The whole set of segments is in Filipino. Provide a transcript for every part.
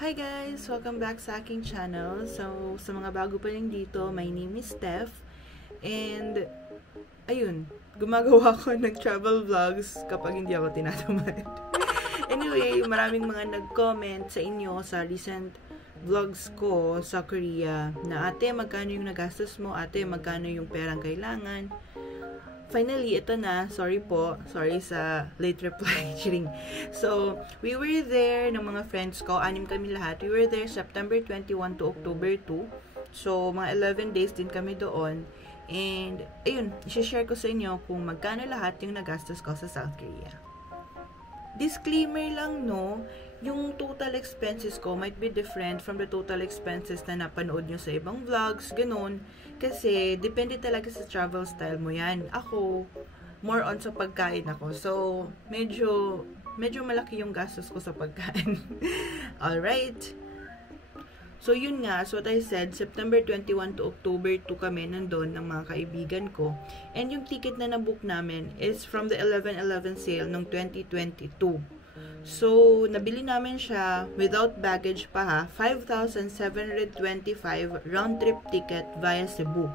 Hi guys! Welcome back sa aking channel. So, sa mga bago pa rin dito, my name is Steph. And, ayun, gumagawa ko ng travel vlogs kapag hindi ako tinatamad. Anyway, maraming mga nag-comment sa inyo sa recent vlogs ko sa Korea na ate, magkano yung nagastos mo? Ate, magkano yung perang kailangan? Finally, ito na. Sorry po. Sorry sa late reply. So, we were there ng mga friends ko. 6 kami lahat. We were there September 21 to October 2. So, mga 11 days din kami doon. And, ayun, i-share ko sa inyo kung magkano lahat yung nagastos ko sa South Korea. Disclaimer lang, no? Yung total expenses ko might be different from the total expenses na napanood nyo sa ibang vlogs, ganun. Kasi, depende talaga sa travel style mo yan. Ako, more on sa pagkain ako. So, medyo malaki yung gastos ko sa pagkain. Alright. So, yun nga. So, what I said, September 21 to October 2 kami nandun ng mga kaibigan ko. And yung ticket na nabook namin is from the 11/11 sale ng 2022. So, nabili namin siya without baggage pa ha, 5,725 round trip ticket via Cebu.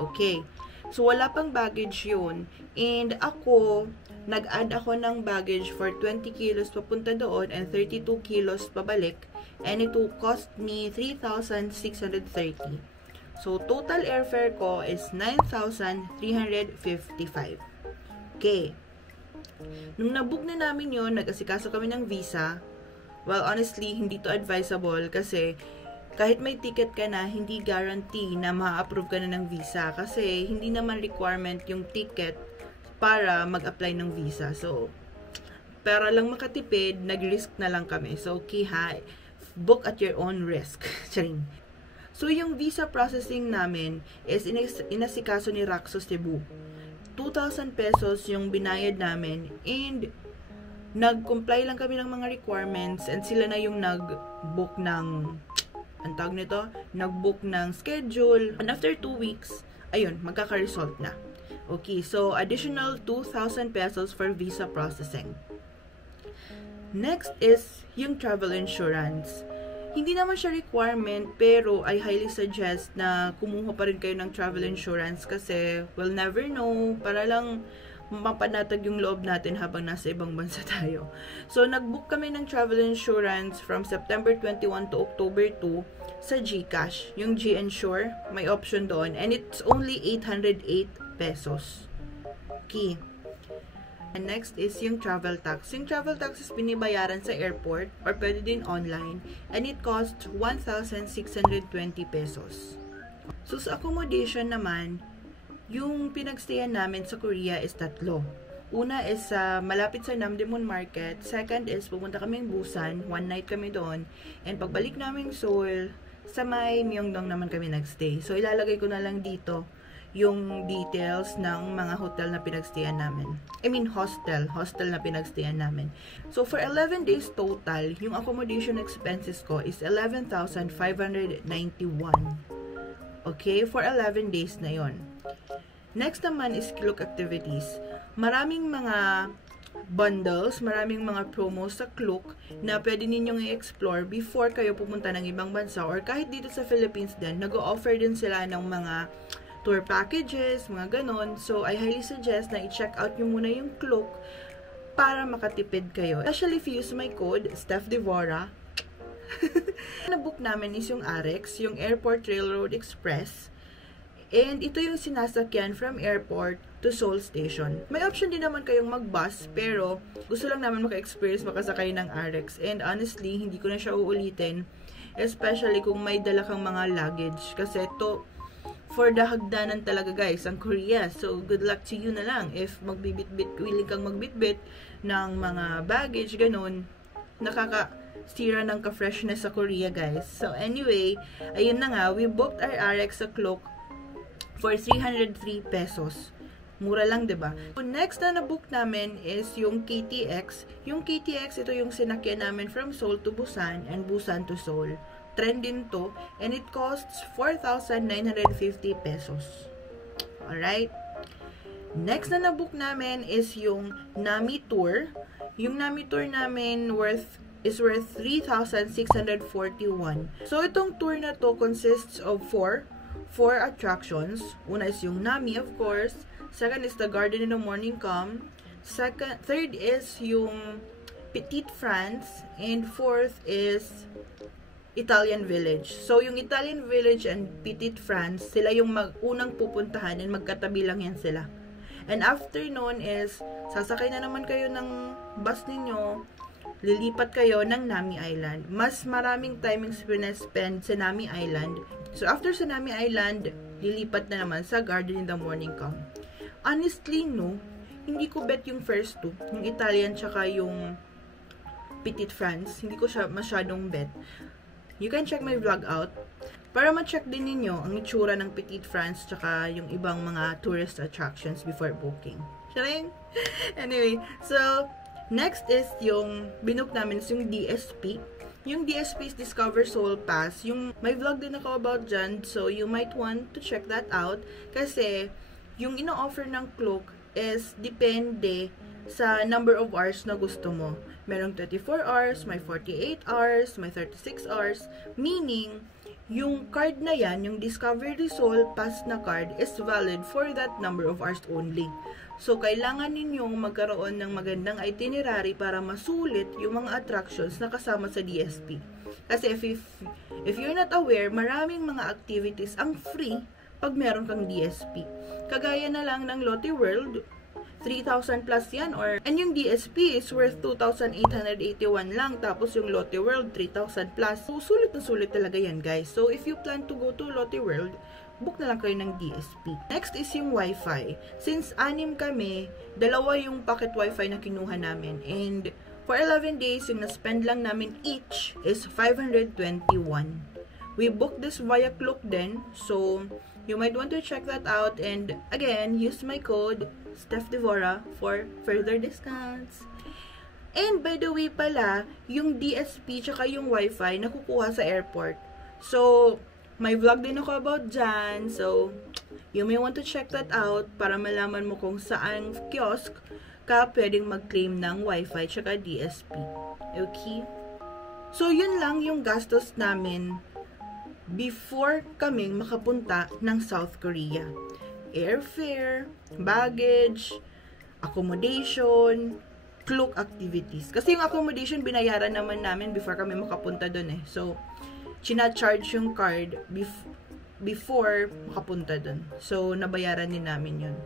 Okay. So, wala pang baggage yun. And ako, nag-add ako ng baggage for 20 kilos papunta doon and 32 kilos pabalik. And it will cost me 3,630. So, total airfare ko is 9,355. Okay. Nung nabook na namin yun, nag-asikaso kami ng visa. Well, honestly, hindi to advisable kasi kahit may ticket ka na, hindi guarantee na ma-approve ka na ng visa kasi hindi naman requirement yung ticket para mag-apply ng visa. So, para lang makatipid, nag-risk na lang kami. So, okay ha, book at your own risk. Charing. So, yung visa processing namin is inasikaso ni Raxo Cebu. 2,000 pesos yung binayad namin and nag-comply lang kami ng mga requirements and sila na yung nag-book ng nag-book ng schedule and after 2 weeks, ayun, magkaka-result na. Okay, so additional 2,000 pesos for visa processing. Next is yung travel insurance. Hindi naman siya requirement, pero I highly suggest na kumuha pa rin kayo ng travel insurance kasi we'll never know, para lang mapanatag yung loob natin habang nasa ibang bansa tayo. So, nag-book kami ng travel insurance from September 21 to October 2 sa GCash. Yung G-Ensure, may option doon, and it's only 808 pesos. Okay. And next is yung travel tax. Yung travel tax is binibayaran sa airport or pwede din online and it costs 1,620 pesos. So sa accommodation naman, yung pinagstayan namin sa Korea is tatlo. Una is malapit sa Namdaemun Market. Second is pupunta kaming Busan. 1 night kami doon. And pagbalik namin Seoul, sa may Myeongdong naman kami nagstay. So ilalagay ko na lang dito yung details ng mga hotel na pinagstayan namin. I mean, hostel na pinagstayan namin. So, for 11 days total, yung accommodation expenses ko is 11,591. Okay? For 11 days na yon. Next naman is Klook activities. Maraming mga bundles, maraming mga promos sa Klook na pwede ninyong i-explore before kayo pumunta ng ibang bansa or kahit dito sa Philippines din, nag-o-offer din sila ng mga tour packages, mga ganon. So, I highly suggest na i-check out nyo muna yung Klook para makatipid kayo. Especially if you use my code, Steph Devora. Na-book namin is yung AREX, yung Airport Railroad Express. And ito yung sinasakyan from airport to Seoul Station. May option din naman kayong mag-bus, pero gusto lang namin maka-experience makasakay ng AREX. And honestly, hindi ko na siya uulitin. Especially kung may dala kang mga luggage. Kasi ito, for the hagdanan talaga guys, ang Korea. So, good luck to you na lang. If willing kang magbitbit ng mga baggage, ganun, nakaka-stira ng ka-freshness sa Korea guys. So, anyway, ayun na nga, we booked our RX sa Klook for 303 pesos. Mura lang, diba? So, next na na-book namin is yung KTX. Yung KTX, ito yung sinakyan namin from Seoul to Busan and Busan to Seoul. Trend din to, and it costs 4,950 pesos. Alright? Next na nabook namin is yung Nami Tour. Yung Nami Tour namin worth is worth 3,641. So, itong tour na to consists of four attractions. Una is yung Nami, of course. Second is the Garden in the Morning Come. Third is yung Petite France. And fourth is Italian Village. So, yung Italian Village and Petite France, sila yung unang pupuntahan and magkatabi lang yan sila. And after nun is, sasakay na naman kayo ng bus ninyo, lilipat kayo ng Nami Island. Mas maraming timings spend sa Nami Island. So, after sa Nami Island, lilipat na naman sa Garden in the Morning Come. Honestly, no, hindi ko bet yung first two, yung Italian tsaka yung Petite France. Hindi ko siya masyadong bet. You can check my vlog out para ma-check din ninyo ang itsura ng Petite France tsaka yung ibang mga tourist attractions before booking. Sharing? Anyway, so, next is yung binook namin is yung DSP. Yung DSP is Discover Seoul Pass. Yung may vlog din ako about dyan, so you might want to check that out kasi yung ino-offer ng Klook is depende sa number of hours na gusto mo. Merong 24 hours, may 48 hours, may 36 hours, meaning yung card na yan, yung Discovery Seoul Pass na card is valid for that number of hours only. So, kailangan ninyong magkaroon ng magandang itinerary para masulit yung mga attractions na kasama sa DSP. Kasi if you're not aware, maraming mga activities ang free pag meron kang DSP. Kagaya na lang ng Lotte World, 3,000 plus yan, and yung DSP is worth 2,881 lang, tapos yung Lotte World 3,000 plus. So, sulit na sulit talaga yan, guys. So, if you plan to go to Lotte World, book na lang kayo ng DSP. Next is yung Wi-Fi. Since 6 kami, 2 yung pocket Wi-Fi na kinuha namin, and for 11 days, yung na-spend lang namin each is 521. We booked this via Klook din, so you might want to check that out, and again, use my code Steph Devora for further discounts. And by the way pala, yung DSP tsaka yung Wi-Fi nakukuha sa airport. So, may vlog din ako about dyan. So, you may want to check that out para malaman mo kung saan kiosk ka pwedeng mag-claim ng Wi-Fi tsaka DSP. Okay? So, yun lang yung gastos namin before kaming makapunta ng South Korea. Airfare, baggage, accommodation, Klook activities. Kasi yung accommodation, binayaran naman namin before kami makapunta dun eh. So, china-charge yung card before makapunta dun. So, nabayaran din namin yun.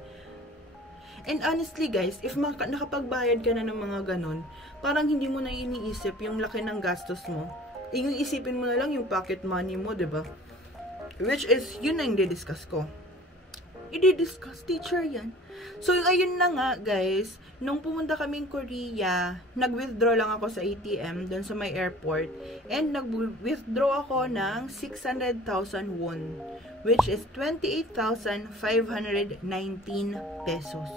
And honestly guys, if nakapagbayad ka na ng mga ganun, parang hindi mo na iniisip yung laki ng gastos mo. Yung isipin mo na lang yung pocket money mo, diba? Which is, yun na yung di-discuss ko. I-discuss, teacher yan. So, ayun na nga, guys. Nung pumunta kaming Korea, nag-withdraw lang ako sa ATM doon sa may airport. And nag-withdraw ako ng 600,000 won, which is 28,519 pesos.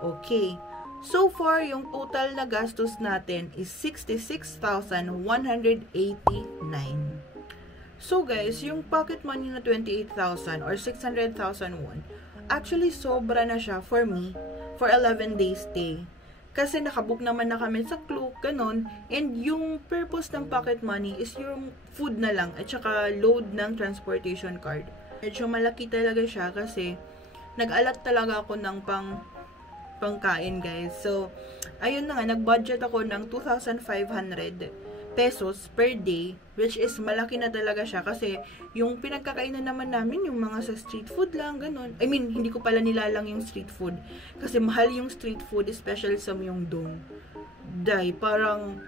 Okay. So far, yung total na gastos natin is 66,189. So guys, yung pocket money na 28,000 or 600,000 won, actually sobra na siya for me for 11 days stay. Kasi nakabook naman na kami sa Klook, ganun. And yung purpose ng pocket money is yung food na lang at saka load ng transportation card. Medyo malaki talaga siya kasi nag-alat talaga ako ng pangkain, guys. So, ayun na nga, nag-budget ako ng 2,500 pesos per day, which is malaki na talaga siya kasi yung pinagkakainan naman namin yung mga sa street food lang, ganun. I mean, hindi ko pala nilalang yung street food kasi mahal yung street food, especially sa Myeongdong. Parang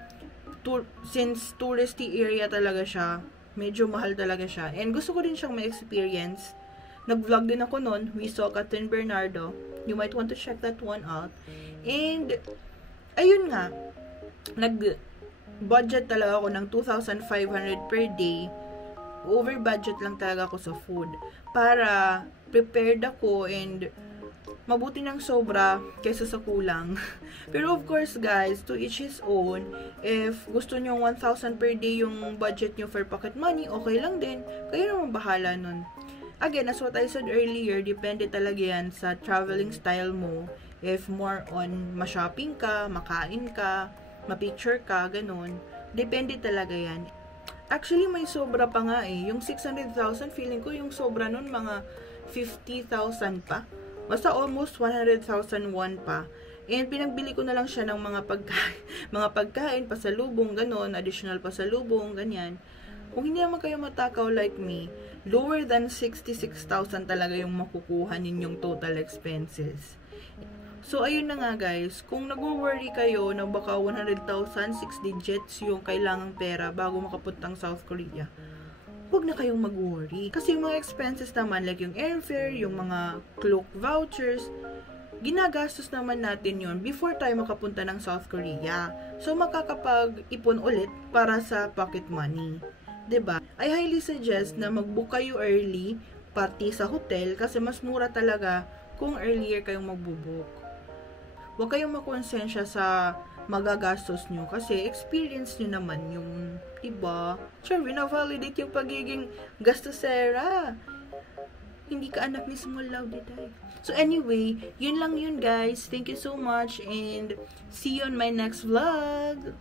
since touristy area talaga siya, medyo mahal talaga siya. And gusto ko din siyang ma-experience. Nag-vlog din ako noon. We saw Catherine Bernardo. You might want to check that one out. And ayun nga, budget talaga ako ng 2,500 per day. Over budget lang talaga ako sa food. Para prepared ako and mabuti ng sobra kaysa sa kulang. Pero of course guys, to each his own. If gusto nyo 1,000 per day yung budget nyo for pocket money, okay lang din. Kayo naman bahala nun. Again, as what I said earlier, depende talaga yan sa traveling style mo. If more on ma-shopping ka, makain ka, ma-picture ka, ganun. Depende talaga yan. Actually, may sobra pa nga eh. Yung 600,000, feeling ko yung sobra nun, mga 50,000 pa. Basta almost 100,000 won pa. And pinagbili ko na lang siya ng mga pagkain, pasalubong, ganon, additional pasalubong, ganyan. Kung hindi naman kayo matakaw like me, lower than 66,000 talaga yung makukuha ninyong total expenses. So, ayun na nga guys, kung nag-worry kayo na baka 100,000, 6 digits yung kailangang pera bago makapuntang South Korea, huwag na kayong mag-worry. Kasi yung mga expenses naman, like yung airfare, yung mga cloak vouchers, ginagastos naman natin yun before tayo makapunta ng South Korea. So, makakapag-ipon ulit para sa pocket money. 'Di ba? I highly suggest na mag-book kayo early, pati sa hotel, kasi mas mura talaga kung earlier kayong magbo-book. Huwag kayong makonsensya sa magagastos nyo kasi experience nyo naman yung, diba? Sure, wina-validate yung pagiging gastosera. Hindi ka anak ni Small Loud Day. So anyway, yun lang yun guys. Thank you so much and see you on my next vlog.